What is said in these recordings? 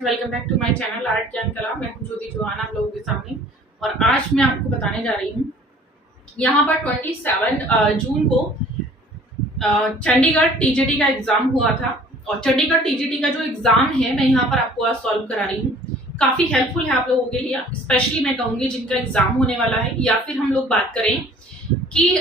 Welcome back to my channel art Gyan Kala. मैं हूं ज्योति चौहान आप लोगों के सामने। और आज मैं आपको बताने जा रही हूँ, यहाँ पर 27 जून को चंडीगढ़ टीजीटी का एग्जाम हुआ था। और चंडीगढ़ टीजीटी का जो एग्जाम है मैं यहाँ पर आपको आज सॉल्व करा रही हूँ। काफी हेल्पफुल है आप लोगों के लिए, स्पेशली मैं कहूंगी जिनका एग्जाम होने वाला है, या फिर हम लोग बात करें कि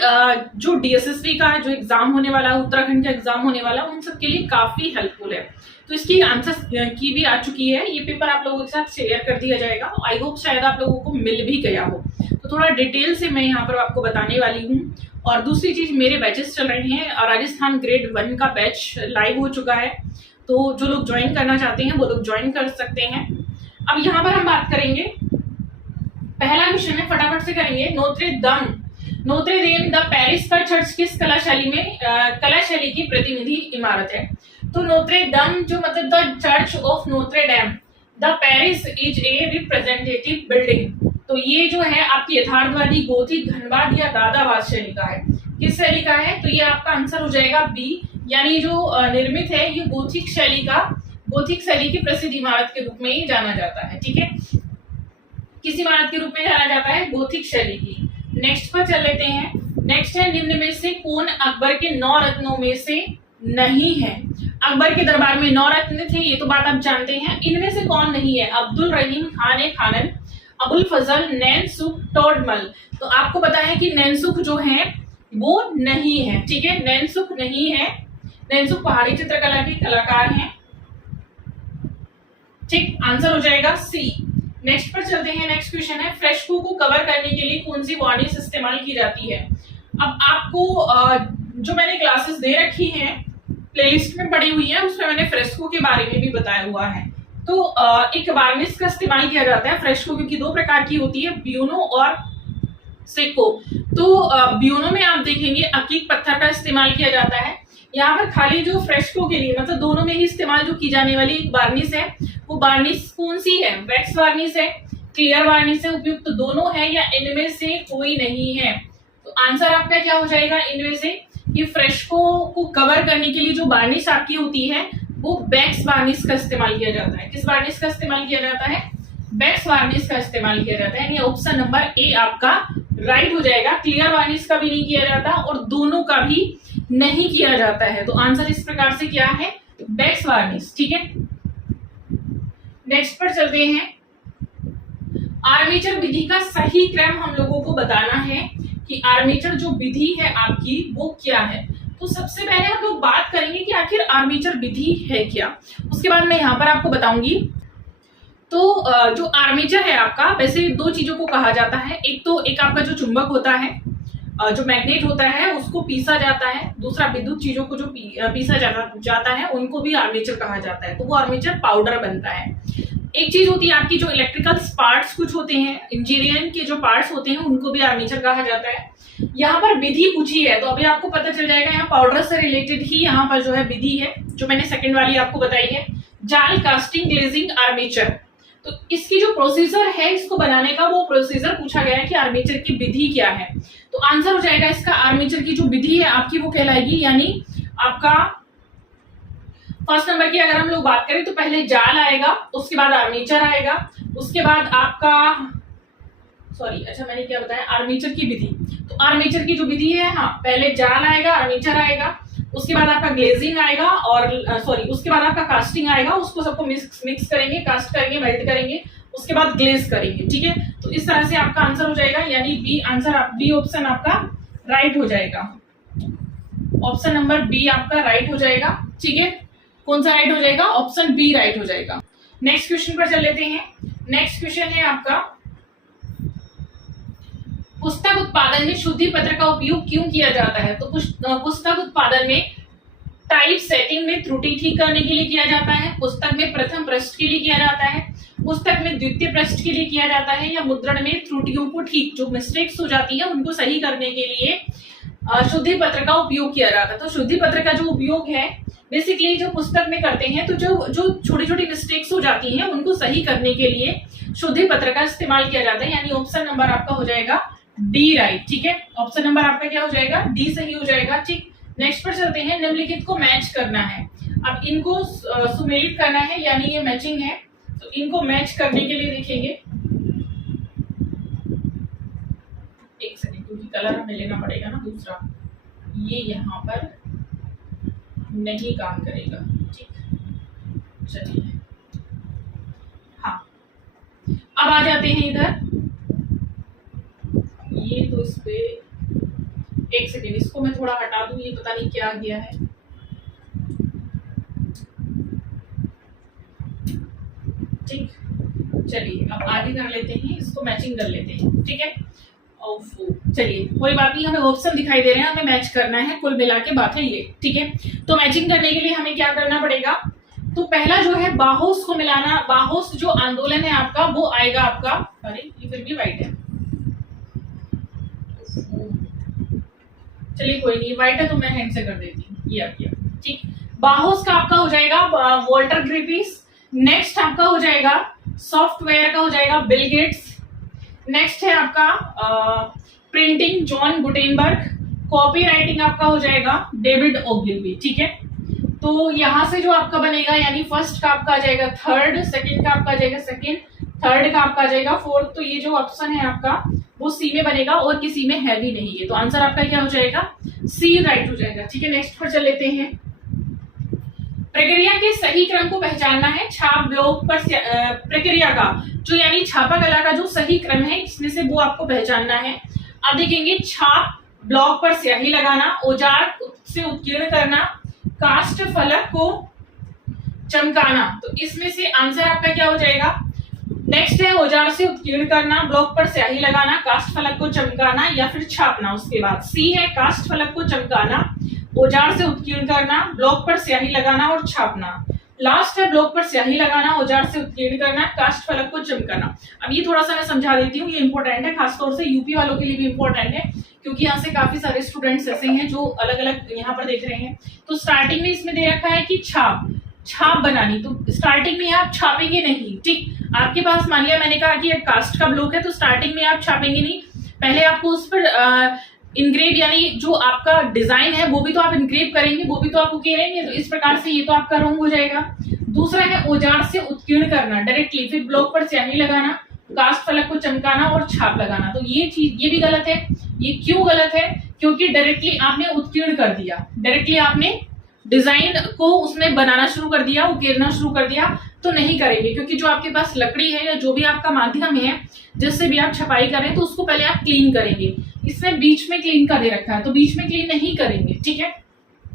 जो डीएसएसबी का जो एग्जाम होने वाला है, उत्तराखंड का एग्जाम होने वाला है, उन सब के लिए काफी हेल्पफुल है। तो इसकी आंसर की भी आ चुकी है, ये पेपर आप लोगों के साथ शेयर कर दिया जाएगा। आई होप शायद आप लोगों को मिल भी गया हो। तो थोड़ा डिटेल से मैं यहाँ पर आपको बताने वाली हूँ। और दूसरी चीज, मेरे बैचेस चल रहे हैं और राजस्थान ग्रेड 1 का बैच लाइव हो चुका है। तो जो लोग ज्वाइन करना चाहते हैं वो लोग ज्वाइन कर सकते हैं। अब यहाँ पर हम बात करेंगे, पहला क्वेश्चन है, फटाफट से करेंगे। नोत्रे डेम द पेरिस का चर्च किस कला शैली की प्रतिनिधि इमारत है? तो नोत्रे डम जो मतलब the church of Notre Dame the Paris is a representative building. तो ये जो है आपकी यथार्थवादी गोथिक घनवाद या दादावाद शैली का है। किस शैली का है? तो ये आपका आंसर हो जाएगा बी, यानी जो निर्मित है ये गोथिक शैली की प्रसिद्ध इमारत के रूप में ही जाना जाता है। ठीक है, किस इमारत के रूप में जाना जाता है? गोथिक शैली की। नेक्स्ट पर चल लेते हैं। नेक्स्ट है, निम्न में से कौन अकबर के 9 रत्नों में से नहीं है? अकबर के दरबार में 9 रत्न थे, ये तो बात आप जानते हैं। इनमें से कौन नहीं है? अब्दुल रहीम खान खानन, अबुल फजल, नैनसुख, टोडरमल। तो आपको पता है कि नैनसुख जो है वो नहीं है। ठीक है, नैनसुख नहीं है। नैनसुख पहाड़ी चित्रकला के कलाकार हैं। ठीक, आंसर हो जाएगा सी। नेक्स्ट पर चलते हैं। नेक्स्ट क्वेश्चन है, फ्रेस्को को कवर करने के लिए कौन सी वार्निश इस्तेमाल की जाती है? अब आपको जो मैंने क्लासेस दे रखी हैं प्लेलिस्ट में पड़ी हुई है, उसमें मैंने फ्रेस्को के बारे में भी बताया हुआ है। तो एक वार्निश का इस्तेमाल किया जाता है फ्रेस्को, क्योंकि 2 प्रकार की होती है, ब्यूनो और सेको। तो ब्यूनो में आप देखेंगे अकीक पत्थर का इस्तेमाल किया जाता है। यहाँ पर खाली जो फ्रेस्को के लिए मतलब दोनों में ही इस्तेमाल जो की जाने वाली एक वार्निश है, वो वार्निश कौन सी है? वैक्स वार्निश है, क्लियर वार्निश है, उपयुक्त दोनों है, या इनमें से कोई नहीं है? तो आंसर आपका क्या हो जाएगा इनमें से? कि फ्रेस्को को कवर करने के लिए जो वार्निश आपकी होती है वो वैक्स वार्निश का इस्तेमाल किया जाता है। किस वार्निश का इस्तेमाल किया जाता है? वैक्स वार्निश का इस्तेमाल किया जाता है। यानी ऑप्शन नंबर ए आपका राइट हो जाएगा। क्लियर वार्निश का भी नहीं किया जाता और दोनों का भी नहीं किया जाता है। तो आंसर इस प्रकार से क्या है? Wax varnish. ठीक है, नेक्स्ट पर चलते हैं। आर्मेचर विधि का सही क्रम हम लोगों को बताना है कि आर्मेचर जो विधि है आपकी वो क्या है। तो सबसे पहले हम लोग बात करेंगे कि आखिर आर्मेचर विधि है क्या, उसके बाद मैं यहाँ पर आपको बताऊंगी। तो जो आर्मेचर है आपका, वैसे 2 चीजों को कहा जाता है। एक आपका जो चुंबक होता है, जो मैग्नेट होता है, उसको पीसा जाता है। दूसरा विद्युत चीजों को जो पीसा जाता है उनको भी आर्मेचर कहा जाता है। तो वो आर्मेचर पाउडर बनता है। एक चीज होती है आपकी जो इलेक्ट्रिकल पार्ट्स कुछ होते हैं, इंजीनियरिंग के जो पार्ट्स होते हैं, उनको भी आर्मेचर कहा जाता है। यहाँ पर विधि पूछी है तो अभी आपको पता चल जाएगा, यहाँ पाउडर से रिलेटेड ही यहाँ पर जो है विधि है, जो मैंने सेकंड वाली आपको बताई है, जाल कास्टिंग ग्लेजिंग आर्मेचर। तो इसकी जो प्रोसीजर है इसको बनाने का, वो प्रोसीजर पूछा गया है कि आर्मेचर की विधि क्या है। तो आंसर हो जाएगा इसका, आर्मेचर की जो विधि है आपकी वो कहलाएगी, यानी आपका फर्स्ट नंबर की अगर हम लोग बात करें तो पहले जाल आएगा, उसके बाद आर्मेचर आएगा, उसके बाद आपका मैंने क्या बताया, आर्मेचर की विधि। तो आर्मेचर की जो विधि है, हाँ, पहले जाल आएगा, आर्मेचर आएगा, उसके बाद आपका ग्लेजिंग आएगा, और उसके बाद आपका कास्टिंग आएगा। उसको सबको मिक्स करेंगे, कास्ट करेंगे, मेल्ट करेंगे, उसके बाद ग्लेज करेंगे। ठीक है, तो इस तरह से आपका आंसर हो जाएगा, यानी बी आंसर, बी ऑप्शन आपका राइट हो जाएगा। ऑप्शन नंबर बी आपका राइट हो जाएगा। ठीक है, कौन सा राइट हो जाएगा? ऑप्शन बी राइट हो जाएगा। नेक्स्ट क्वेश्चन पर चल लेते हैं। नेक्स्ट क्वेश्चन है आपका, पुस्तक उत्पादन में शुद्धि पत्र का उपयोग क्यों किया जाता है? तो पुस्तक उत्पादन में टाइप सेटिंग में त्रुटि ठीक करने के लिए किया जाता है, पुस्तक में प्रथम पृष्ठ के लिए किया जाता है, पुस्तक में द्वितीय पृष्ठ के लिए किया जाता है, या मुद्रण में त्रुटियों को ठीक, जो मिस्टेक्स हो जाती है उनको सही करने के लिए शुद्धि पत्र का उपयोग किया जाता है। तो शुद्धि पत्र का जो उपयोग है बेसिकली जो पुस्तक में करते हैं, तो जो छोटी छोटी मिस्टेक्स हो जाती हैं उनको सही करने के लिए शुद्धि पत्र का इस्तेमाल किया जाता है। यानी ऑप्शन नंबर आपका हो जाएगा डी राइट। ठीक है, ऑप्शन नंबर आपका क्या हो जाएगा? डी सही हो जाएगा। ठीक, नेक्स्ट पर चलते हैं। निम्नलिखित को मैच करना है। अब इनको सुमेलित करना है, यानी ये मैचिंग है। तो इनको मैच करने के लिए देखेंगे, एक सेकंड, क्योंकि कलर हमें लेना पड़ेगा ना दूसरा, ये यहाँ पर नहीं काम करेगा। ठीक, चलिए हाँ, अब आ जाते हैं इधर, ये तो इस पे एक सेकेंड, इसको मैं थोड़ा हटा दूं, ये पता नहीं क्या गया है। ठीक, चलिए अब आगे कर लेते हैं, इसको मैचिंग कर लेते हैं। ठीक है, चलिए कोई बात नहीं, हमें ऑप्शन दिखाई दे रहे हैं, हमें मैच करना है, कुल मिला के बात है ये। ठीक है, तो मैचिंग करने के लिए हमें क्या करना पड़ेगा, तो पहला जो है बाहोस को मिलाना, बाहोस जो आंदोलन है आपका वो आएगा आपका, अरे ये फिर भी वाइट है, चलिए कोई नहीं, वाइट है तो मैं हैंड से कर देती हूँ, ये आ गया। ठीक, बाहोस का आपका हो जाएगा वॉल्टर ग्रिफिथ, नेक्स्ट आपका हो जाएगा सॉफ्टवेयर का हो जाएगा बिल गेट्स, नेक्स्ट है आपका printing John Gutenberg, copy writing आपका हो जाएगा डेविड ओगिलबी। ठीक है, तो यहां से जो आपका बनेगा, यानी फर्स्ट का आपका आ जाएगा थर्ड, सेकंड का आपका आ जाएगा सेकंड, थर्ड का आपका आ जाएगा फोर्थ, तो ये जो ऑप्शन है आपका वो सी में बनेगा और किसी में है भी नहीं है, तो आंसर आपका क्या हो जाएगा, सी राइट हो जाएगा। ठीक है, नेक्स्ट पर चल लेते हैं, प्रक्रिया के सही क्रम को पहचानना है, छाप ब्लॉक पर प्रक्रिया का जो यानी छापा कला का जो सही क्रम है इसमें से वो आपको पहचानना है। अब देखेंगे, छाप ब्लॉक पर स्याही लगाना, औजार से उत्कीर्ण करना, कास्ट फलक को चमकाना, तो इसमें से आंसर आपका क्या हो जाएगा, नेक्स्ट है औजार से उत्कीर्ण करना, ब्लॉक पर स्याही लगाना, कास्ट फलक को चमकाना या फिर छापना। उसके बाद सी है कास्ट फलक को चमकाना, औजार से उत्कीर्ण करना, ब्लॉक पर स्याही लगाना और छापना। लास्ट है ब्लॉक पर स्याही लगाना, औजार से उत्कीर्ण करना, कास्ट फलक को चमकाना। अब ये थोड़ा सा मैं समझा देती हूँ, ये इंपॉर्टेंट है, खासतौर से यूपी वालों के लिए भी इंपॉर्टेंट है, क्योंकि यहाँ से काफी सारे स्टूडेंट्स ऐसे हैं जो अलग अलग यहाँ पर देख रहे हैं। तो स्टार्टिंग में इसमें दे रखा है कि छाप बनानी, तो स्टार्टिंग में आप छापेंगे नहीं। ठीक, आपके पास मान लिया मैंने कहा कि कास्ट का ब्लॉक है, तो स्टार्टिंग में आप छापेंगे नहीं, पहले आपको उस पर इनग्रेव यानी जो आपका डिजाइन है वो भी तो आप इनग्रेव करेंगे, वो भी तो आप उकेरेंगे, तो इस प्रकार से ये तो आपका रॉन्ग हो जाएगा। दूसरा है औजार से उत्कीर्ण करना डायरेक्टली, फिर ब्लॉक पर स्याही लगाना, कास्ट फलक को चमकाना और छाप लगाना, तो ये चीज ये भी गलत है। ये क्यों गलत है, क्योंकि डायरेक्टली आपने उत्कीर्ण कर दिया, डायरेक्टली आपने डिजाइन को उसमें बनाना शुरू कर दिया, उकेरना शुरू कर दिया, तो नहीं करेंगे, क्योंकि जो आपके पास लकड़ी है या जो भी आपका माध्यम है जिससे भी आप छपाई करें, तो उसको पहले आप क्लीन करेंगे। इसमें बीच में क्लीन कर दे रखा है, तो बीच में क्लीन नहीं करेंगे। ठीक है,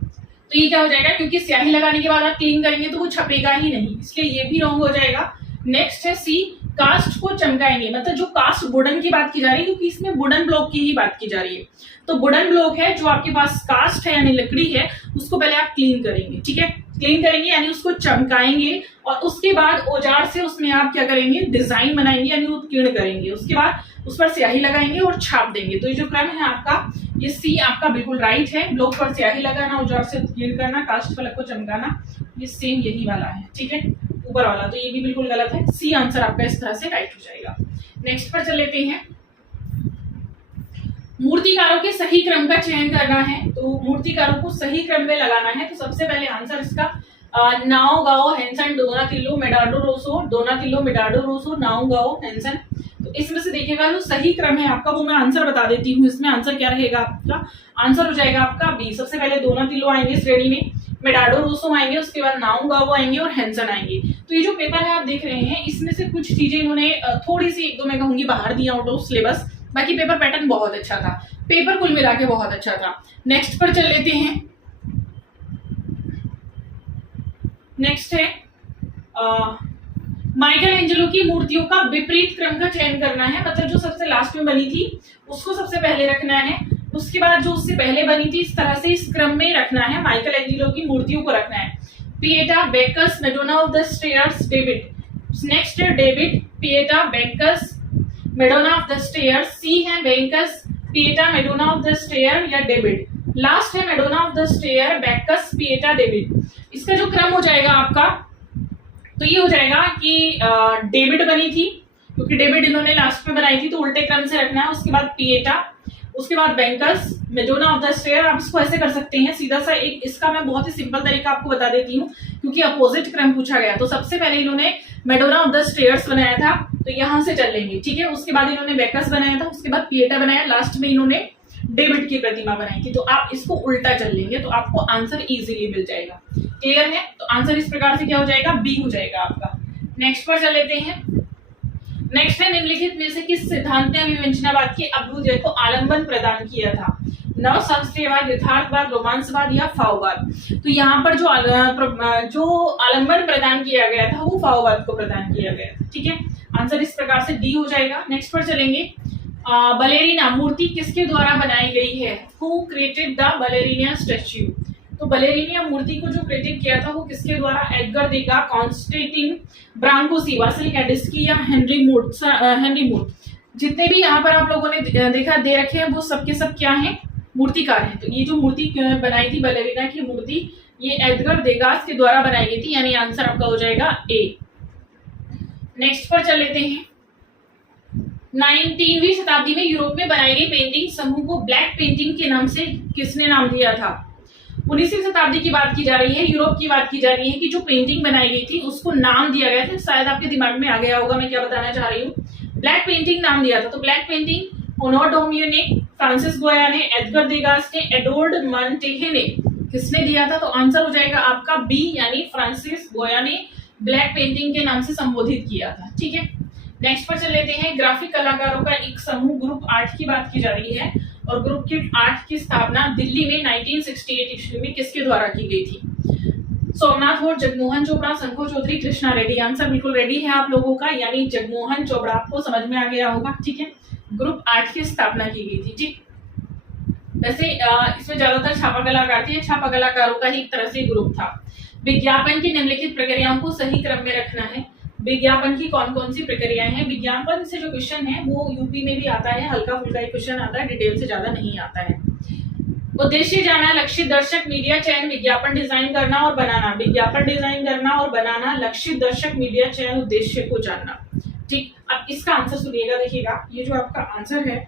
तो ये क्या हो जाएगा, क्योंकि स्याही लगाने के बाद आप क्लीन करेंगे तो वो छपेगा ही नहीं, इसलिए ये भी रॉन्ग हो जाएगा। नेक्स्ट है सी, कास्ट को चमकाएंगे, मतलब जो कास्ट वुडन की बात की जा रही है, क्योंकि इसमें वुडन ब्लॉक की ही बात की जा रही है, तो वुडन ब्लॉक है जो आपके पास कास्ट है यानी लकड़ी है, उसको पहले आप क्लीन करेंगे। ठीक है, क्लीन करेंगे यानी उसको चमकाएंगे और उसके बाद औजार से उसमें आप क्या करेंगे, डिजाइन बनाएंगे यानी उत्कीर्ण करेंगे, उसके बाद उस पर स्याही लगाएंगे और छाप देंगे। तो ये जो क्रम है आपका, ये सी आपका बिल्कुल राइट है, ब्लॉक पर स्याही लगाना, औजार से उत्कीर्ण करना, कास्ट फलक को चमकाना, ये सेम यही वाला है। ठीक है, ऊपर वाला तो ये भी बिल्कुल गलत है, सी आंसर आपका इस तरह से राइट हो जाएगा। नेक्स्ट पर चल लेते हैं, मूर्तिकारों के सही क्रम का चयन करना है, तो मूर्तिकारों को सही क्रम में लगाना है, तो सबसे पहले आंसर इसका नाओ गाओ हेंसन डोनाटिलो मेडाडो रोसो, डोनाटिलो मेडाडो रोसो, नाओ गाओ हेंसन। तो इसमें से देखिएगा जो सही क्रम है आपका वो मैं आंसर बता देती हूँ। इसमें आंसर क्या रहेगा आपका, आंसर हो जाएगा आपका बी। सबसे पहले डोनाटिलो आएंगे श्रेणी में, मेडाडो रोसो आएंगे, उसके बाद नाओ गाओ आएंगे और हेंसन आएंगे। तो ये जो पेपर है आप देख रहे हैं, इसमें से कुछ चीजें इन्होंने थोड़ी सी एक दो मैं कहूंगी बाहर दी आउट ऑफ सिलेबस, बाकी पेपर पैटर्न बहुत अच्छा था, पेपर कुल मिला के बहुत अच्छा था। नेक्स्ट पर चल लेते हैं, नेक्स्ट है माइकल एंजेलो की मूर्तियों का विपरीत क्रम का चयन करना है, मतलब जो सबसे लास्ट में बनी थी उसको सबसे पहले रखना है, उसके बाद जो उससे पहले बनी थी इस तरह से इस क्रम में रखना है, माइकल एंजेलो की मूर्तियों को रखना है। Pieta, Bacchus, Madonna of the Stairs, David. Next है David, Pieta, Bacchus, Madonna of the Stairs. C है Bacchus, Pieta, Madonna of the Stair या डेविड। लास्ट है Madonna of the Stair, Bacchus, Pieta, David. इसका जो क्रम हो जाएगा आपका, तो ये हो जाएगा कि डेविड बनी थी, क्योंकि डेविड इन्होंने लास्ट में बनाई थी, तो उल्टे क्रम से रखना है। उसके बाद पिएटा, उसके बाद बैंकर्स, मेडोना ऑफ द स्टेयर, आप इसको ऐसे कर सकते हैं सीधा सा। एक इसका मैं बहुत ही सिंपल तरीका आपको बता देती हूँ, क्योंकि अपोजिट क्रम पूछा गया। तो सबसे पहले इन्होंने मेडोना ऑफ द स्टेयर्स बनाया था, तो यहां से चल लेंगे, ठीक है। उसके बाद इन्होंने बेकर्स बनाया था, उसके बाद पिएटा बनाया, लास्ट में इन्होंने डेविड की प्रतिमा बनाई थी। तो आप इसको उल्टा चल लेंगे तो आपको आंसर इजीली मिल जाएगा। क्लियर है? तो आंसर इस प्रकार से क्या हो जाएगा, बी हो जाएगा आपका। नेक्स्ट पर चल लेते हैं। नेक्स्ट है, निम्नलिखित में से किस सिद्धांत ने विवेचनावाद के अभ्युदय को आलंबन प्रदान किया था? नव शास्त्रीयवाद, यथार्थवाद, रोमांसवाद या फाववाद? तो यहाँ पर जो आलंबन प्रदान किया गया था वो फाववाद को प्रदान किया गया था, ठीक है। आंसर इस प्रकार से डी हो जाएगा। नेक्स्ट पर चलेंगे। बलेरिना मूर्ति किसके द्वारा बनाई गई है? Who created the ballerina statue? तो बलेरिना मूर्ति को जो क्रिएट किया था वो किसके द्वारा? एडगर देगा, कॉन्स्टेंटिन ब्रांकोसी, वासिल कैडिस्की या हेनरी मूर। जितने भी यहाँ पर आप लोगों ने देखा दे रखे हैं वो सबके सब क्या हैं? मूर्तिकार हैं। तो ये जो मूर्ति बनाई थी बलेरिना की मूर्ति, ये एडगर देगास के द्वारा बनाई गई थी, यानी आंसर आपका हो जाएगा ए। नेक्स्ट पर चल लेते हैं। 19वीं शताब्दी में यूरोप में बनाई गई पेंटिंग समूह को ब्लैक पेंटिंग के नाम से किसने नाम दिया था? 19वीं शताब्दी की बात की जा रही है, यूरोप की बात की जा रही है कि जो पेंटिंग बनाई गई थी उसको नाम दिया गया था। शायद आपके दिमाग में आ गया होगा मैं क्या बताना चाह रही हूँ। ब्लैक पेंटिंग नाम दिया था। तो ब्लैक पेंटिंग ओनोर डोमियो ने, फ्रांसिस गोया ने, एडगर देगास ने, एडोर्ड मॉन्टेहे ने किसने दिया था? तो आंसर हो जाएगा आपका बी, यानी फ्रांसिस गोया ने ब्लैक पेंटिंग के नाम से संबोधित किया था, ठीक है। नेक्स्ट पर चल लेते हैं। ग्राफिक कलाकारों का एक समूह ग्रुप आर्ट की बात की जा रही है, और ग्रुप की आर्ट की स्थापना दिल्ली में 1968 ईस्वी में किसके द्वारा की गई थी? सोमनाथ बोस, जगमोहन चोपड़ा, शंको चौधरी, कृष्णा रेड्डी। आंसर बिल्कुल रेडी है आप लोगों का, यानी जगमोहन चोपड़ा। आपको समझ में आ गया होगा, ठीक है। ग्रुप आर्ट की स्थापना की गई थी, ठीक। वैसे इसमें ज्यादातर छापा कलाकार थे, छापा कलाकारों का ही एक तरह से ग्रुप था। विज्ञापन की निम्नलिखित प्रक्रियाओं को सही क्रम में रखना है। विज्ञापन की कौन कौन सी प्रक्रियाएं हैं? विज्ञापन से जो क्वेश्चन है वो यूपी में भी आता है, हल्का फुल्का क्वेश्चन आता है, डिटेल से ज्यादा नहीं आता है। उद्देश्य जानना, लक्षित दर्शक, मीडिया चयन, विज्ञापन डिजाइन करना और बनाना। विज्ञापन डिजाइन करना और बनाना, लक्षित दर्शक, मीडिया चयन, उद्देश्य को जानना, ठीक। अब इसका आंसर सुनिएगा, देखिएगा ये जो आपका आंसर है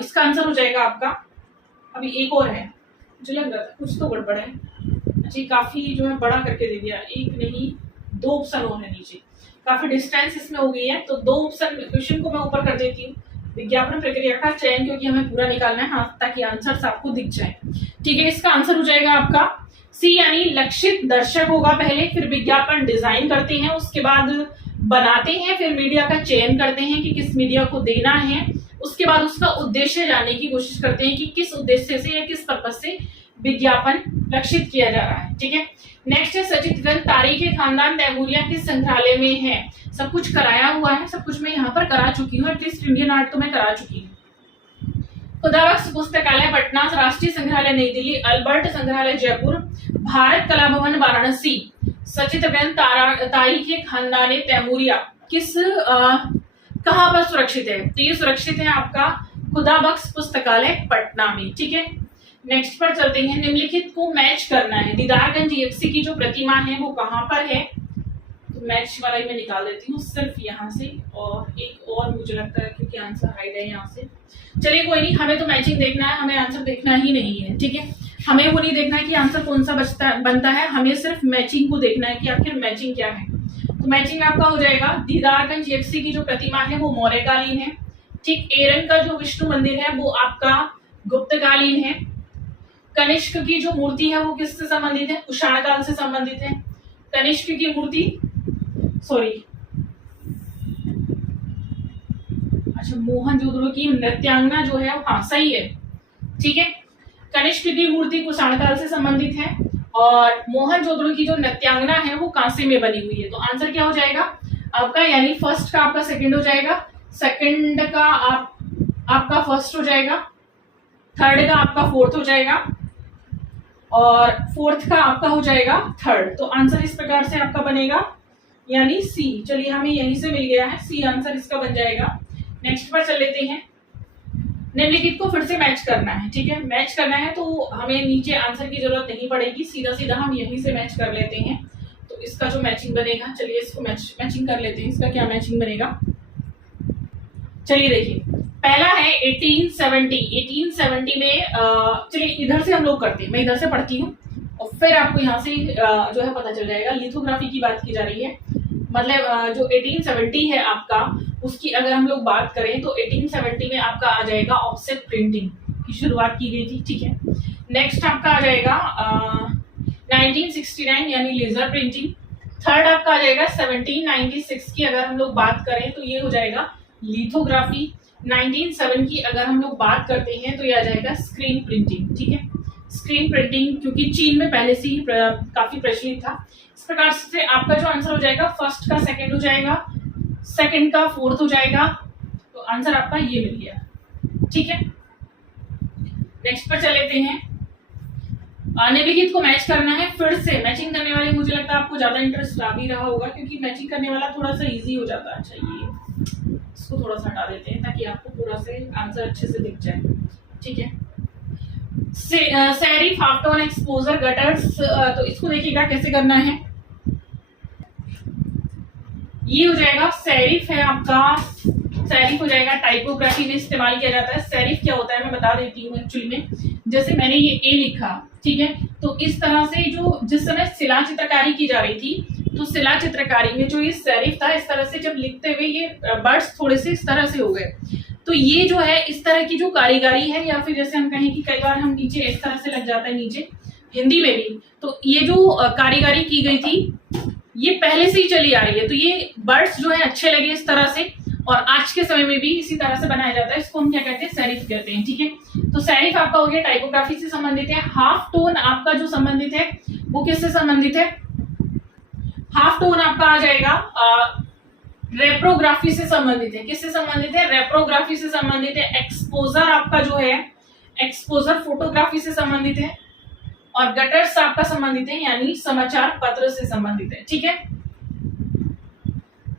इसका आंसर हो जाएगा आपका, अभी एक और है, मुझे लग रहा था कुछ तो गड़बड़ है। अच्छा, काफी जो है बड़ा करके दे दिया, एक नहीं 2 ऑप्शन और है नीचे, काफी डिस्टेंस इसमें हो गई है, तो 2 ऑप्शन क्वेश्चन को मैं ऊपर कर देती हूँ। विज्ञापन प्रक्रिया का चयन, क्योंकि हमें पूरा निकालना है हाँ, ताकि आंसर आपको दिख जाए, ठीक है। इसका आंसर हो जाएगा आपका सी, यानी लक्षित दर्शक होगा पहले, फिर विज्ञापन डिजाइन करते हैं, उसके बाद बनाते हैं, फिर मीडिया का चयन करते हैं कि किस मीडिया को देना है, उसके बाद उसका उद्देश्य जानने की कोशिश करते हैं कि किस उद्देश्य से या किस पर्पज से विज्ञापन लक्षित किया जा रहा है, ठीक है। नेक्स्ट है सचित ग्रंथ तारीख खानदान तैमूरिया किस संग्रहालय में है? सब कुछ कराया हुआ है, सब कुछ मैं यहाँ पर करा चुकी हूँ, एटलीस्ट इंडियन आर्ट तो मैं करा चुकी हूँ। खुदाबख्श पुस्तकालय पटना, राष्ट्रीय संग्रहालय नई दिल्ली, अल्बर्ट संग्रहालय जयपुर, भारत कला भवन वाराणसी। सचित ग्रंथ तारीख खानदान तैमूरिया किस कहाँ पर सुरक्षित है? तो ये सुरक्षित है आपका खुदाबख्श पुस्तकालय पटना में, ठीक है। नेक्स्ट पर चलते हैं। निम्नलिखित को मैच करना है। दीदारगंज EFC की जो प्रतिमा है वो कहाँ पर है? तो मैच वाला ही मैं निकाल देती हूँ सिर्फ यहाँ से, और एक और मुझे लगता है क्योंकि आंसर हाइड है यहाँ से। चलिए कोई नहीं, हमें तो मैचिंग देखना है, हमें आंसर देखना ही नहीं है, ठीक है। हमें वो नहीं देखना है कि आंसर कौन सा बनता है, हमें सिर्फ मैचिंग को देखना है कि आखिर मैचिंग क्या है। तो मैचिंग आपका हो जाएगा दीदारगंज EFC की जो प्रतिमा है वो मौर्यकालीन है, ठीक। एरन का जो विष्णु मंदिर है वो आपका गुप्तकालीन है। कनिष्क की जो मूर्ति है वो किससे संबंधित है? कुषाण काल से संबंधित है। कनिष्क की मूर्ति, सॉरी, अच्छा, मोहनजोदड़ो की नृत्यांगना जो है, हाँ सही है, ठीक है। कनिष्क की मूर्ति कुषाण काल से संबंधित है, और मोहनजोदड़ो की जो नृत्यांगना है वो कांसे में बनी हुई है। तो आंसर क्या हो जाएगा आपका, यानी फर्स्ट का आपका सेकंड हो जाएगा, सेकंड का आपका फर्स्ट हो जाएगा, थर्ड का आपका फोर्थ हो जाएगा, और फोर्थ का आपका हो जाएगा थर्ड। तो आंसर इस प्रकार से आपका बनेगा, यानी सी। चलिए हमें यहीं से मिल गया है, सी आंसर इसका बन जाएगा। नेक्स्ट पर चल लेते हैं। निम्नलिखित को फिर से मैच करना है, ठीक है। मैच करना है तो हमें नीचे आंसर की जरूरत नहीं पड़ेगी, सीधा सीधा हम यहीं से मैच कर लेते हैं। तो इसका जो मैचिंग बनेगा, चलिए इसको मैचिंग कर लेते हैं। इसका क्या मैचिंग बनेगा, चलिए देखिए। पहला है 1870। 1870 में चलिए इधर से हम लोग करते हैं, मैं इधर से पढ़ती हूँ और फिर आपको यहाँ से जो है पता चल जाएगा। लिथोग्राफी की बात की जा रही है, मतलब जो 1870 है आपका, उसकी अगर हम लोग बात करें तो 1870 में आपका आ जाएगा ऑफसेट प्रिंटिंग की शुरुआत की गई थी, ठीक है। नेक्स्ट आपका आ जाएगा 1969 यानी लेजर प्रिंटिंग। थर्ड आपका आ जाएगा 1796 की अगर हम लोग बात करें तो ये हो जाएगा लिथोग्राफी। 1907 की अगर हम लोग बात करते हैं तो ये आ जाएगा स्क्रीन प्रिंटिंग, ठीक है। स्क्रीन प्रिंटिंग क्योंकि चीन में पहले से ही काफी प्रचलित था। इस प्रकार से आपका जो आंसर हो जाएगा फर्स्ट का सेकंड हो जाएगा, सेकंड का फोर्थ हो जाएगा, तो आंसर आपका ये मिल गया, ठीक है। नेक्स्ट पर चले लेते हैं। निम्नलिखित को मैच करना है। फिर से मैचिंग करने वाले मुझे लगता है आपको ज्यादा इंटरेस्ट आ भी रहा होगा क्योंकि मैचिंग करने वाला थोड़ा सा इजी हो जाता है। अच्छा ये इसको थोड़ा सा हटा देते हैं ताकि आपको पूरा से आंसर अच्छे से दिख जाए, ठीक है। Serif, half tone, exposure, gutters, तो इसको देखिएगा कैसे करना है। ये हो जाएगा सेरिफ है आपका, सेरिफ हो जाएगा टाइपोग्राफी में इस्तेमाल किया जाता है। सेरिफ क्या होता है मैं बता देती हूँ एक्चुअली में। जैसे मैंने ये ए लिखा, ठीक है, तो इस तरह से जो जिस समय शिला चित्रकारी की जा रही थी तो शिला चित्रकारी में जो ये सेरिफ था, इस तरह से जब लिखते हुए ये वर्ड्स थोड़े से इस तरह से हो गए, तो ये जो है इस तरह की जो कारीगरी है, या फिर जैसे हम कहें कि कई बार हम नीचे इस तरह से लग जाता है नीचे, हिंदी में भी, तो ये जो कारीगरी की गई थी ये पहले से ही चली आ रही है। तो ये वर्ड्स जो है अच्छे लगे इस तरह से, और आज के समय में भी इसी तरह से बनाया जाता है। इसको हम क्या कहते हैं, सेरिफ कहते हैं, ठीक है। तो सेरिफ आपका हो गया टाइपोग्राफी से संबंधित है। हाफ टोन आपका जो संबंधित है वो किससे संबंधित है? हाफ टोन आपका आ जाएगा रेप्रोग्राफी से संबंधित है। किससे संबंधित है? रेप्रोग्राफी से संबंधित है। एक्सपोजर आपका जो है, एक्सपोजर फोटोग्राफी से संबंधित है, और गटर्स आपका संबंधित है यानी समाचार पत्र से संबंधित है, ठीक है।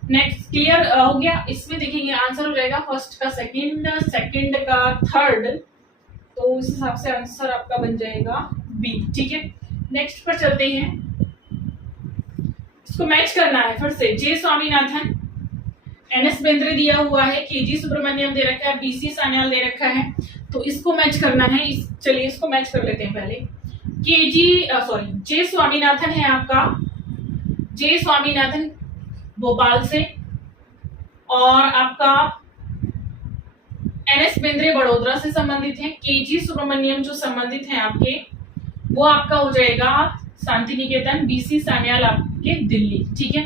नेक्स्ट क्लियर हो गया। इसमें देखेंगे आंसर हो जाएगा फर्स्ट का सेकंड, सेकंड का थर्ड, तो इस हिसाब से आंसर आपका बन जाएगा बी, ठीक है। नेक्स्ट पर चलते हैं, इसको मैच करना है फिर से। जे स्वामीनाथन, एनएस बेंद्रे दिया हुआ है, केजी सुब्रमण्यम दे रखा है, बीसी सान्याल दे रखा है, तो इसको मैच करना है। चलिए इसको मैच कर लेते हैं पहले। जे स्वामीनाथन है आपका, जे स्वामीनाथन भोपाल से, और आपका एनएस बेंद्रे बड़ोदरा से संबंधित है। केजी सुब्रमण्यम जो संबंधित हैं आपके, वो आपका हो जाएगा शांति निकेतन, बीसी सान्याल आपके दिल्ली, ठीक है।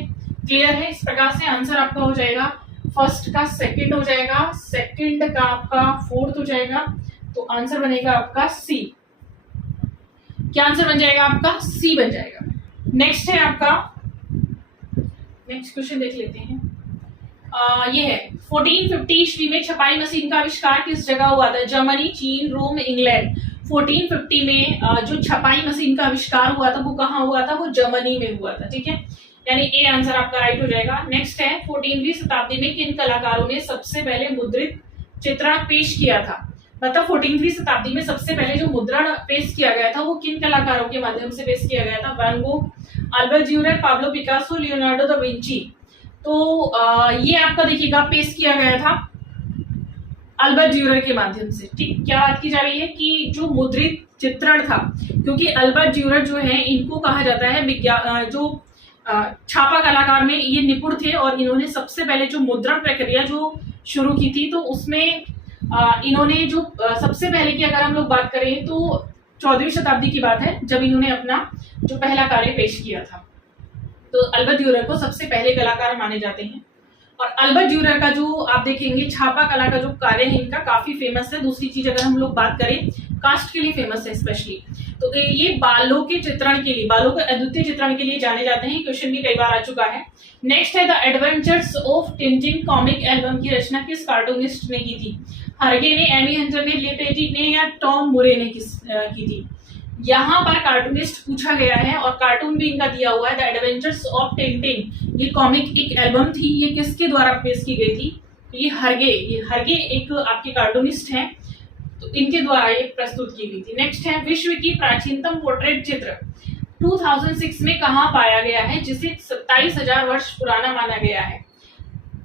क्लियर है? इस प्रकार से आंसर आपका हो जाएगा फर्स्ट का सेकंड हो जाएगा, सेकंड का आपका फोर्थ हो जाएगा, तो आंसर बनेगा आपका सी। क्या आंसर बन जाएगा आपका? सी बन जाएगा। नेक्स्ट है आपका, नेक्स्ट क्वेश्चन देख लेते हैं। ये है 1450 ईस्वी में छपाई मशीन का आविष्कार किस जगह हुआ था? जर्मनी, चीन, रोम, इंग्लैंड। 1450 में जो छपाई मशीन का आविष्कार हुआ था वो कहाँ हुआ था? वो जर्मनी में हुआ था, ठीक है। यानी ए आंसर आपका राइट हो जाएगा। नेक्स्ट है 14वीं शताब्दी में किन कलाकारों ने सबसे पहले मुद्रित चित्रण पेश किया था? मतलब 14वीं शताब्दी में सबसे पहले जो मुद्रण पेश किया गया था वो किन कलाकारों के माध्यम से पेश किया गया था? Van Gogh, Albert Durer, Pablo Picasso, Leonardo da Vinci. तो ये आपका देखिएगा पेश किया गया था अल्बर्ट ड्यूरेर के माध्यम से, ठीक। क्या बात की जा रही है कि जो मुद्रित चित्रण था, क्योंकि अल्बर्ट ड्यूरेर जो है इनको कहा जाता है जो छापा कलाकार में ये निपुण थे, और इन्होंने सबसे पहले जो मुद्रण प्रक्रिया जो शुरू की थी, तो उसमें इन्होंने जो सबसे पहले की अगर हम लोग बात करें तो 14वीं शताब्दी की बात है जब इन्होंने अपना जो पहला कार्य पेश किया था। तो अल्बर्ट ड्यूरेर को सबसे पहले कलाकार माने जाते हैं, और अल्बर्ट ड्यूरेर का जो आप देखेंगे छापा कला का जो कार्य है इनका काफी फेमस है। दूसरी चीज अगर हम लोग बात करें, कास्ट के लिए फेमस है स्पेशली, तो ये बालों के चित्रण के लिए, बालों के अद्वितीय चित्रण के लिए जाने जाते हैं। क्वेश्चन भी कई बार आ चुका है। नेक्स्ट है the adventures of Tintin comic album की रचना किस कार्टूनिस्ट ने की थी? हर्गे ने, एमी हंटर ने, लिपेटी ने, या टॉम मुरे ने की थी? यहाँ पर कार्टूनिस्ट पूछा गया है और कार्टून भी इनका दिया हुआ है, द एडवेंचर्स ऑफ टिंटिन। ये कॉमिक एक एल्बम थी, ये किसके द्वारा पेश की गई थी? ये हर्गे एक आपके कार्टूनिस्ट हैं, तो इनके द्वारा ये प्रस्तुत की गई थी। नेक्स्ट है विश्व की प्राचीनतम पोर्ट्रेट चित्र 2006 में कहाँ पाया गया है जिसे 27,000 वर्ष पुराना माना गया है?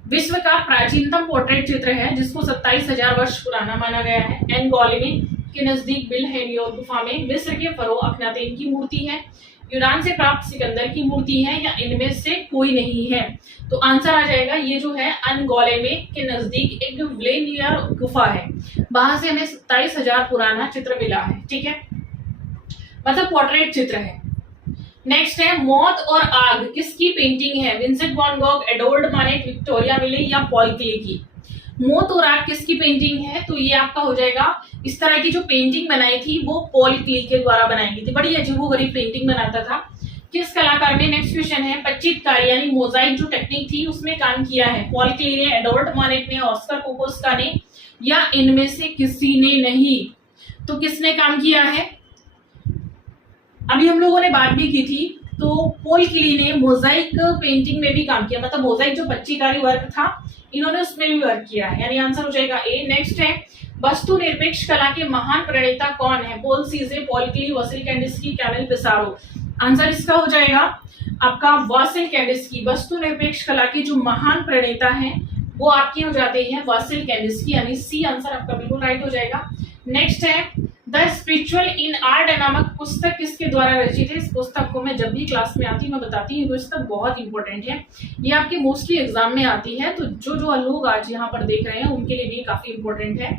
विश्व का प्राचीनतम पोर्ट्रेट चित्र है जिसको 27,000 वर्ष पुराना माना गया है। एनगोलिमी के नजदीक बिल हेरियोर गुफा में मिस्र के फरोह अखनातेन की मूर्ति है। यूनान से प्राप्त सिकंदर की मूर्ति है, या इनमें से कोई नहीं है। तो आंसर आ जाएगा ये जो है अनगोलेमे के नजदीक एक व्लेनियर गुफा है, वहां से हमें 27,000 पुराना चित्र मिला है। ठीक है, मतलब पोर्ट्रेट चित्र है। नेक्स्ट है मौत और आग किसकी पेंटिंग है? Vincent van Gogh, Edward Manet, Victoria मिले या पॉल क्ले की? मौत और आग किसकी पेंटिंग है? तो ये आपका हो जाएगा, इस तरह की जो पेंटिंग बनाई थी वो पॉल क्ले के द्वारा बनाई गई थी। बड़ी अजीबोगरीब पेंटिंग बनाता था। किस कलाकार ने, नेक्स्ट क्वेश्चन है, पच्चीतकारी यानी मोजाइक जो टेक्निक थी उसमें काम किया है? पॉल क्ले ने, एडवर्ड मानेट ने, ऑस्कर कोकोस्का ने, या इनमें से किसी ने नहीं? तो किसने काम किया है? अभी हम लोगों ने बात भी की थी, तो पॉल क्ले ने मोजाइक पेंटिंग में भी काम किया, मतलब मोजाइक जो पच्चीकारी वर्क था इन्होंने उसमें भी वर्क किया है, यानी आंसर हो जाएगा ए। नेक्स्ट है वस्तु निरपेक्ष कला के महान प्रणेता कौन है? Paul Cezanne, Paul Klee, Wassily Kandinsky, Camille Pissarro. Answer इसका हो जाएगा आपका वासिल कैंडिस्की। वस्तु निरपेक्ष कला के जो महान प्रणेता हैं वो आपके हो जाते हैं वासिल कैंडिस्की, यानी सी आंसर आपका बिल्कुल राइट हो जाएगा। नेक्स्ट है द स्पिरिचुअल इन आर्ट नामक पुस्तक किसके द्वारा रचित है? इस पुस्तक को मैं जब भी क्लास में आती हूँ मैं बताती हूँ, पुस्तक बहुत इंपॉर्टेंट है, ये आपके मोस्टली एग्जाम में आती है, तो जो लोग आज यहाँ पर देख रहे हैं उनके लिए भी काफी इंपॉर्टेंट है।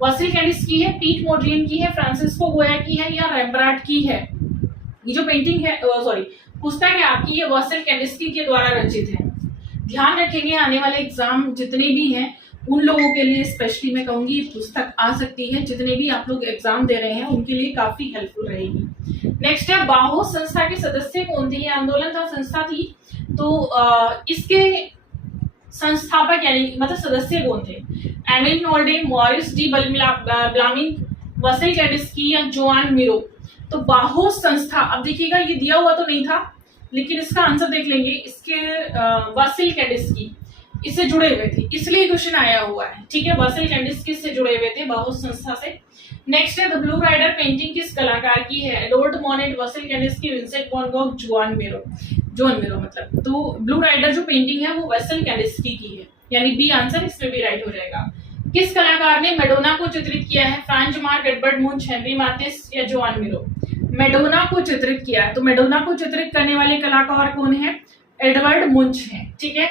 वासिल कैंडिस्की है, पीट मोड्रियन की है, फ्रांसिस्को गोया की है, या रेम्ब्रांड की है? ये जो पेंटिंग है, सॉरी पुस्तक है आपकी, ये वासिल कैंडिस्की के द्वारा रचित है। ध्यान रखेंगे आने वाले एग्जाम जितने भी हैं उन लोगों के लिए स्पेशली मैं कहूंगी ये पुस्तक आ सकती है, जितने भी आप लोग एग्जाम दे रहे हैं उनके लिए काफी हेल्पफुल रहेगी। नेक्स्ट है बाहो संस्था के सदस्य कौन थे? ये आंदोलन था, संस्था थी, तो इसके संस्थापक यानी मतलब सदस्य कौन थे? एमिल नोल्डे, मॉरिस डी ब्लामिंग, वासिल कैंडिस्की या जोआन मिरो? तो बाहो संस्था, अब देखिएगा ये दिया हुआ तो नहीं था लेकिन इसका आंसर देख लेंगे, इसके वासिल कैंडिस्की इससे जुड़े हुए थे, इसलिए क्वेश्चन आया हुआ है। ठीक है, वासिल कैंडिस्की से जुड़े हुए थे बाहो संस्था से। नेक्स्ट है द ब्लू राइडर पेंटिंग किस कलाकार की है? Edward Monet, Wassily Kandinsky, Vincent van Gogh, Joan Miro मतलब। तो ब्लू राइडर जो पेंटिंग है वो वासिल कैंडिस्की की है, यानी बी आंसर इसमें भी राइट हो जाएगा। किस कलाकार ने मेडोना को चित्रित किया है? फ्रांज मार्क, एडवर्ड मुंच, हेनरी मातिस या जोआन मिरो? मेडोना को चित्रित किया है, तो मेडोना को चित्रित करने वाले कलाकार कौन है? एडवर्ड मुंच है। ठीक है,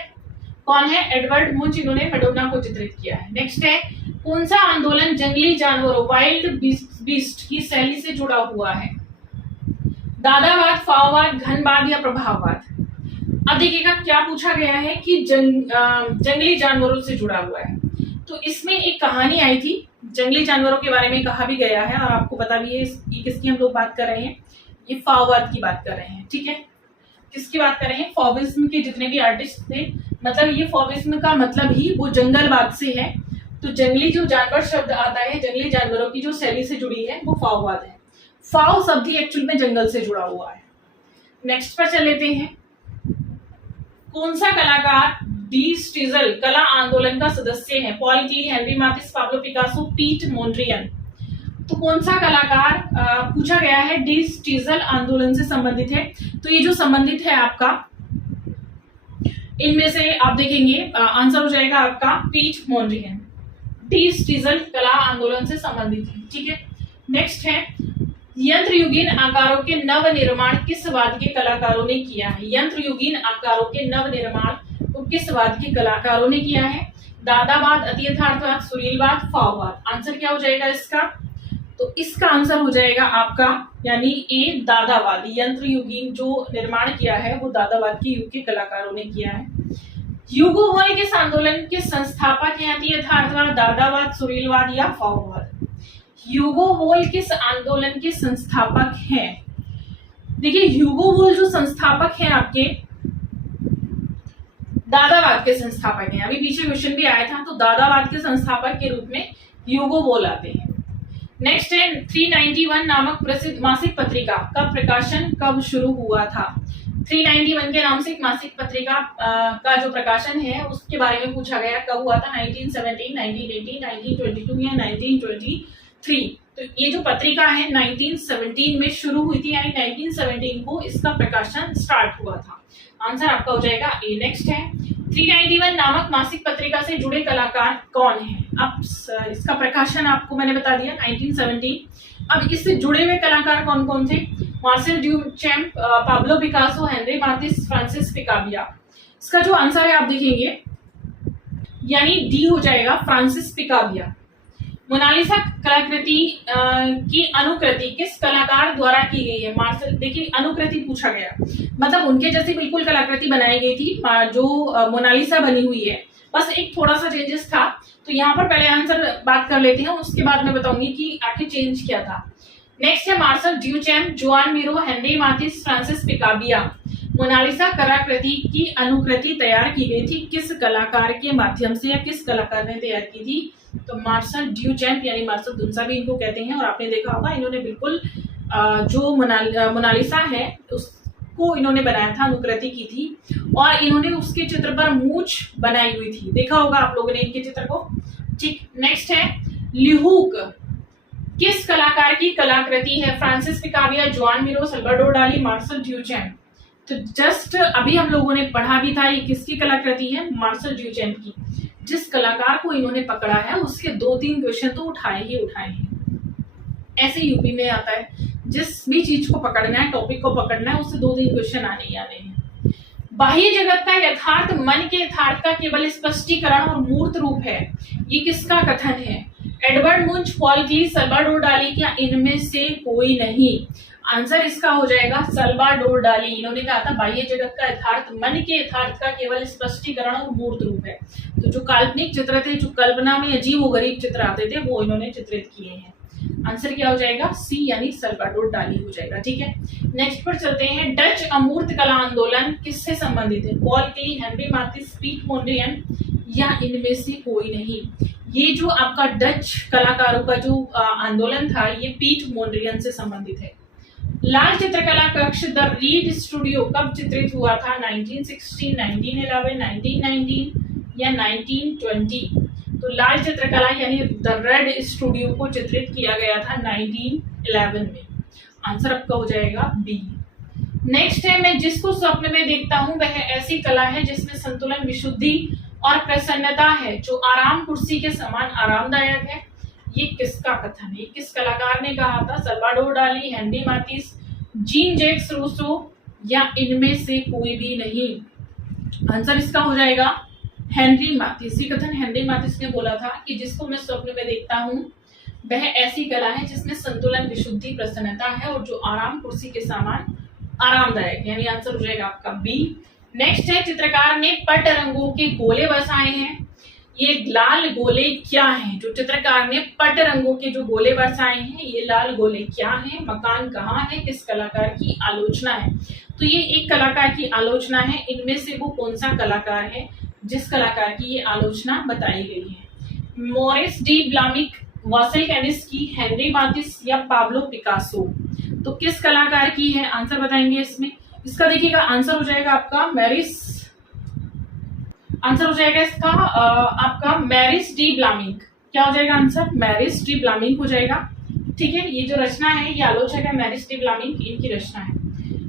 कौन है? एडवर्ड मुंच, इन्होंने मेडोना को चित्रित किया है। नेक्स्ट है कौन सा आंदोलन जंगली जानवरों वाइल्ड बीस्ट की शैली से जुड़ा हुआ है? दादावाद, फाववाद, घनवाद या प्रभाववाद? अब देखिएगा क्या पूछा गया है कि जंगली जानवरों से जुड़ा हुआ है, तो इसमें एक कहानी आई थी, जंगली जानवरों के बारे में कहा भी गया है और आपको पता भी है ये किसकी हम लोग बात कर रहे हैं, ये फाववाद की बात कर रहे हैं। ठीक है, किसकी बात कर रहे हैं? फॉविज्म के जितने भी आर्टिस्ट थे, मतलब ये फॉविज्म का मतलब ही वो जंगलवाद से है, तो जंगली जो जानवर शब्द आता है, जंगली जानवरों की जो शैली से जुड़ी है वो फाववाद है। फाव शब्द ही एक्चुअल में जंगल से जुड़ा हुआ है। नेक्स्ट पर चल लेते हैं, कौन सा कलाकार डी स्टीजल कला आंदोलन का सदस्य है? Paul clay, Henry मातिस, Pablo Picasso, पीट मोड्रियन? तो कौन सा कलाकार पूछा गया है डी स्टीजल आंदोलन से संबंधित है? तो ये जो संबंधित है आपका, इनमें से आप देखेंगे आंसर हो जाएगा आपका पीट मोड्रियन। डी स्टीजल कला आंदोलन से संबंधित है। ठीक है, नेक्स्ट है यंत्रयुगीन आकारों के नव निर्माण किस वाद के कलाकारों ने किया है? यंत्रयुगीन आकारों के नव निर्माण तो किस वाद के कलाकारों ने किया है? दादावाद, अतियथार्थवाद, सुरीलवाद, फाववाद? आंसर क्या हो जाएगा इसका? तो इसका आंसर हो जाएगा आपका यानी ए दादावाद। यंत्रयुगीन जो निर्माण किया है वो दादावाद के युग के कलाकारों ने किया है। ह्यूगो बॉल किस आंदोलन के संस्थापक हैं? अतियथार्थवाद, दादावाद, सुरीलवाद या फाववाद? ह्यूगो बॉल किस आंदोलन के संस्थापक हैं? देखिए ह्यूगो बॉल जो संस्थापक हैं आपके दादावाद के संस्थापक हैं। अभी पीछे क्वेश्चन भी आया था, तो दादावाद के संस्थापक के रूप में ह्यूगो बॉल आते हैं। नेक्स्ट है 391 नामक प्रसिद्ध मासिक पत्रिका का प्रकाशन कब शुरू हुआ था? 391 के नाम से एक मासिक पत्रिका का जो प्रकाशन है उसके बारे में पूछा गया, कब हुआ था? 1917, 1918, 1922 या 1923? तो ये जो पत्रिका है 1917 में शुरू हुई थी, यानी 1917 को इसका प्रकाशन स्टार्ट हुआ था। आंसर आपका हो जाएगा ए। नेक्स्ट है 391 नामक मासिक पत्रिका से जुड़े कलाकार कौन है? अब इसका प्रकाशन आपको मैंने बता दिया 1917। अब इससे जुड़े हुए कलाकार कौन कौन थे? Marcel Duchamp, Pablo Picasso, Henry मातिस, Francis पिकाबिया। इसका जो आंसर है आप देखेंगे, यानी डी हो जाएगा, फ्रांसिस पिकाबिया। मोनालिसा कलाकृति की अनुकृति किस कलाकार द्वारा की गई है? मार्सेल, देखिए अनुकृति पूछा गया, मतलब उनके जैसी बिल्कुल कलाकृति बनाई गई थी जो मोनालिसा बनी हुई है, बस एक थोड़ा सा चेंजेस था। तो यहाँ पर पहले आंसर बात कर लेते हैं, उसके बाद मैं बताऊंगी कि आखिर चेंज क्या था। नेक्स्ट है Marcel Duchamp, Joan Miro, Henry मातिस, Francis पिकाबिया। Mona Lisa कलाकृति की अनुकृति तैयार की गई थी किस कलाकार के माध्यम से, या किस कलाकार ने तैयार की थी? तो मार्सेल ड्यूचैम्प यानी मार्सेल दुन्सा भी इनको कहते हैं। और आपने देखा होगा इन्होंने बिल्कुल जो मोनालिसा है उसको इन्होंने बनाया था, अनुकृति की थी, और इन्होंने उसके चित्र पर मूंछ बनाई हुई थी। देखा होगा आप लोगों ने इनके चित्र को। ठीक, नेक्स्ट है लिहूक किस कलाकार की कलाकृति है? फ्रांसिस पिकाबिया, जोआन मीरो, सल्वाडोर डाली, मार्सेल ड्यूचैम्प। तो जस्ट अभी हम लोगों ने पढ़ा भी था, ये किसकी कलाकृति है? मार्सेल ड्यूचैम्प की। जिस कलाकार को इन्होंने पकड़ा है उसके 2-3 क्वेश्चन तो उठाए ही हैं। ऐसे यूपी में आता है, जिस भी चीज को पकड़ना है, टॉपिक को पकड़ना है, उससे 2-3 क्वेश्चन आने ही आने हैं। बाह्य जगत का यथार्थ मन के यथार्थ का केवल स्पष्टीकरण और मूर्त रूप है, ये किसका कथन है? एडवर्ड मुंच, पॉल क्ली, सल्वाडोर डाली, क्या इनमें से कोई नहीं? आंसर इसका हो जाएगा सल्वाडोर डाली। इन्होंने कहा था बाह्य जगत का यथार्थ मन के यथार्थ का केवल स्पष्टीकरण और मूर्त रूप है। तो जो काल्पनिक चित्र थे, जो कल्पना में अजीब व गरीब चित्र आते थे, वो इन्होंने चित्रित किए हैं। आंसर क्या हो जाएगा? सी यानी सल्वाडोर डाली हो जाएगा। ठीक है, नेक्स्ट पर चलते हैं। डच अमूर्त कला आंदोलन किससे संबंधित है? पॉल क्ली, हेनरी मातिस, पीट मोंड्रियन, या इनमें से कोई नहीं? ये जो आपका डच कलाकारों का जो आंदोलन था, ये पीट मोंड्रियन से संबंधित है। लाल चित्रकला कक्ष द रीड स्टूडियो कब चित्रित हुआ था? 1916, 1911, 1919 या 1920? तो लाल चित्रकला यानी द रेड स्टूडियो को चित्रित किया गया था 1911 में। आंसर आपका हो जाएगा बी। नेक्स्ट है, मैं जिसको स्वप्न में देखता हूं वह ऐसी कला है जिसमें संतुलन, विशुद्धि और प्रसन्नता है, जो आराम कुर्सी के समान आरामदायक है। ये किसका कथन है? किस कलाकार ने कहा था? सल्वाडोर डाली, हेनरी मातिस, जीन जैक्स रूसो, या इनमें से कोई भी नहीं? आंसर इसका हो जाएगा हेनरी मातिस। ये कथन हेनरी मातिस ने बोला था कि जिसको मैं स्वप्न में देखता हूँ वह ऐसी कला है जिसमें संतुलन, विशुद्धि, प्रसन्नता है, और जो आराम कुर्सी के समान आरामदायक, यानी आंसर हो जाएगा आपका बी। नेक्स्ट है, चित्रकार ने पट रंगों के गोले बरसाए हैं। ये लाल गोले क्या हैं? जो चित्रकार ने पट रंगों के जो गोले बरसाए हैं, ये लाल गोले क्या हैं? मकान कहाँ है? किस कलाकार की आलोचना है? तो ये एक कलाकार की आलोचना है। इनमें से वो कौन सा कलाकार है जिस कलाकार की ये आलोचना बताई गई है? मॉरिस डी ब्लामिक, वासेल कैनिस्की, हेनरी मातिस, या पाब्लो पिकासो? तो किस कलाकार की है? आंसर बताएंगे इसमें। इसका देखिएगा आंसर हो जाएगा आपका मैरिस, आंसर हो जाएगा इसका आपका मैरिस डी ब्लामिंग। क्या हो जाएगा आंसर? मैरिस डी ब्लामिंग हो जाएगा। ठीक है, ये जो रचना है ये आलोचक है मैरिस डी ब्लामिंग, इनकी रचना है।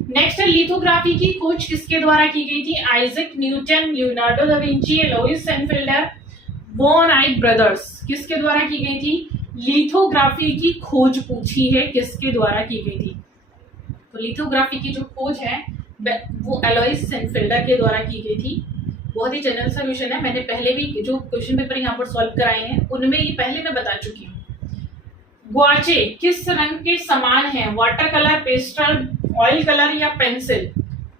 नेक्स्ट है, लिथोग्राफी की खोज किसके द्वारा की गई थी? Isaac Newton, Leonardo da Vinci, Alois Senefelder, van Eyck brothers. किसके द्वारा की गई थी? लिथोग्राफी की खोज पूछी है, किसके द्वारा की गई थी? तो लिथोग्राफी की जो खोज है वो एलोइस सेनफेल्डर के द्वारा की गई थी। बहुत ही जनरल सोल्यूशन है, मैंने पहले भी जो क्वेश्चन पेपर यहाँ पर सॉल्व कराए हैं उनमें ये पहले मैं बता चुकी हूँ। ग्वाचे किस रंग के समान है? Water colour, pastel, oil colour, या पेंसिल?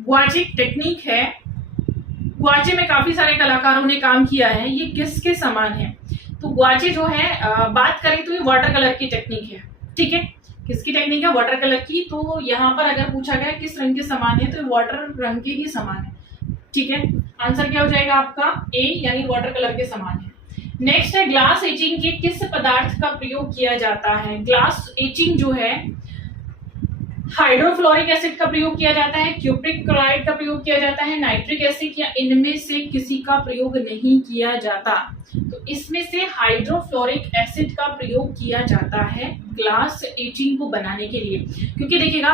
ग्वाचे टेक्निक है, ग्वाचे में काफी सारे कलाकारों ने काम किया है। ये किसके समान है? तो ग्वाचे जो है बात करें तो ये वाटर कलर की टेक्निक है। ठीक है, किसकी टेक्निक है? वाटर कलर की। तो यहाँ पर अगर पूछा गया किस रंग के समान है, तो वाटर रंग के ही समान है। ठीक है, आंसर क्या हो जाएगा आपका? ए, यानी वाटर कलर के समान है। नेक्स्ट है, ग्लास एचिंग के किस पदार्थ का प्रयोग किया जाता है? ग्लास एचिंग जो है हाइड्रोफ्लोरिक एसिड का प्रयोग किया जाता है, क्यूप्रिक क्लोराइड का प्रयोग किया जाता है, नाइट्रिक एसिड, या इनमें से किसी का प्रयोग नहीं किया जाता? तो इसमें से हाइड्रोफ्लोरिक एसिड का प्रयोग किया जाता है ग्लास एचिंग को बनाने के लिए। क्योंकि देखिएगा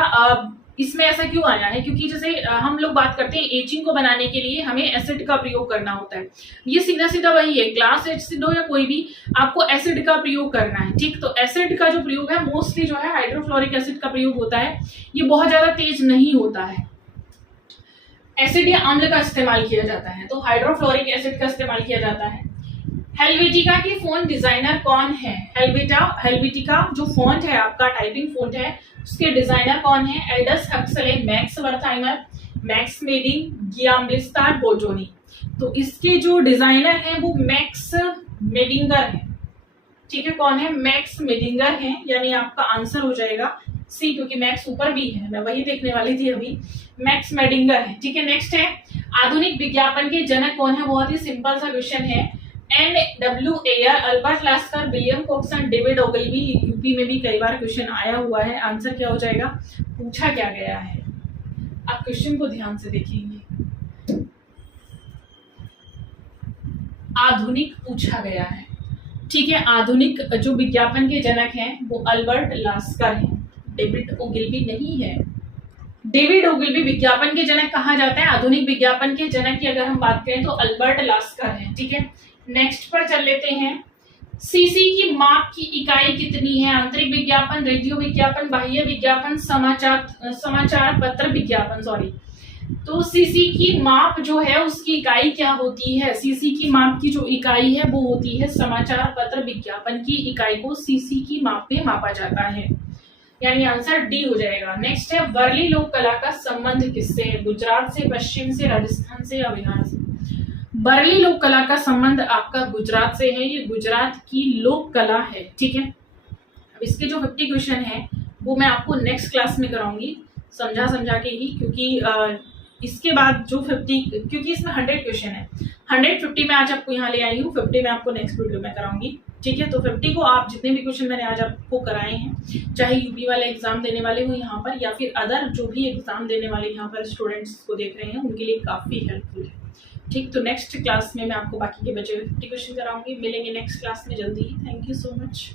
इसमें ऐसा क्यों आया है, क्योंकि जैसे हम लोग बात करते हैं एचिंग को बनाने के लिए हमें एसिड का प्रयोग करना होता है। ये सीधा सीधा वही है, ग्लास एसिड हो या कोई भी, आपको एसिड का प्रयोग करना है। ठीक, तो एसिड का जो प्रयोग है मोस्टली जो है हाइड्रोफ्लोरिक एसिड का प्रयोग होता है। ये बहुत ज्यादा तेज नहीं होता है। एसिड या अम्ल का इस्तेमाल किया जाता है, तो हाइड्रोफ्लोरिक एसिड का इस्तेमाल किया जाता है। हेल्वेटिका की फोन डिजाइनर कौन है? हेल्वेटिका जो फॉन्ट है आपका, टाइपिंग फॉन्ट है, उसके डिजाइनर कौन है? Aldous Huxley, Max Wertheimer, Max मेडिंग, गियाम्ब्लिस्टार, बोजोनी। तो इसके जो डिजाइनर हैं वो मैक्स मेडिंगर है। ठीक है, कौन है? मैक्स मेडिंगर है, यानी आपका आंसर हो जाएगा सी, क्योंकि मैक्स ऊपर भी है, मैं वही देखने वाली थी अभी। मैक्स मेडिंगर है। ठीक है, नेक्स्ट है आधुनिक विज्ञापन के जनक कौन है? बहुत ही सिंपल सा क्वेश्चन है। NW Ayer, Albert Lasker, William Coxon, David ओगलबी। यूपी में भी कई बार क्वेश्चन आया हुआ है। आंसर क्या हो जाएगा? पूछा क्या गया है? आप क्वेश्चन को ध्यान से देखेंगे। आधुनिक पूछा गया है। ठीक है, आधुनिक जो विज्ञापन के जनक हैं वो अल्बर्ट लास्कर हैं, डेविड ओगिलबी नहीं है। डेविड ओगिलबी विज्ञापन के जनक कहा जाता है। आधुनिक विज्ञापन के जनक की अगर हम बात करें तो अल्बर्ट लास्कर है। ठीक है, नेक्स्ट पर चल लेते हैं। सीसी की माप की इकाई कितनी है? आंतरिक विज्ञापन, रेडियो विज्ञापन, बाह्य विज्ञापन, समाचार पत्र विज्ञापन, सॉरी। तो सीसी की माप जो है उसकी इकाई क्या होती है? सीसी की माप की जो इकाई है वो होती है समाचार पत्र विज्ञापन की इकाई को सीसी की माप में मापा जाता है, यानी आंसर डी हो जाएगा। नेक्स्ट है वर्ली लोक कला का संबंध किससे है? गुजरात से, पश्चिम से, राजस्थान से या बिहार से? बरली लोक कला का संबंध आपका गुजरात से है। ये गुजरात की लोक कला है। ठीक है, अब इसके जो 50 क्वेश्चन है वो मैं आपको नेक्स्ट क्लास में कराऊंगी, समझा के ही, क्योंकि इसके बाद जो 50, क्योंकि इसमें 100 क्वेश्चन है, 150 में आज आपको यहाँ ले आई हूँ, 50 में आपको नेक्स्ट वीडियो में कराऊंगी। ठीक है, तो 50 को आप जितने भी क्वेश्चन मैंने आज आपको कराए हैं, चाहे यूपी वाले एग्जाम देने वाले हो यहाँ पर या फिर अदर जो भी एग्जाम देने वाले यहाँ पर स्टूडेंट्स को देख रहे हैं, उनके लिए काफी हेल्पफुल है। ठीक, तो नेक्स्ट क्लास में मैं आपको बाकी के बचे 50 क्वेश्चन कराऊंगी। मिलेंगे नेक्स्ट क्लास में जल्दी ही। Thank you so much.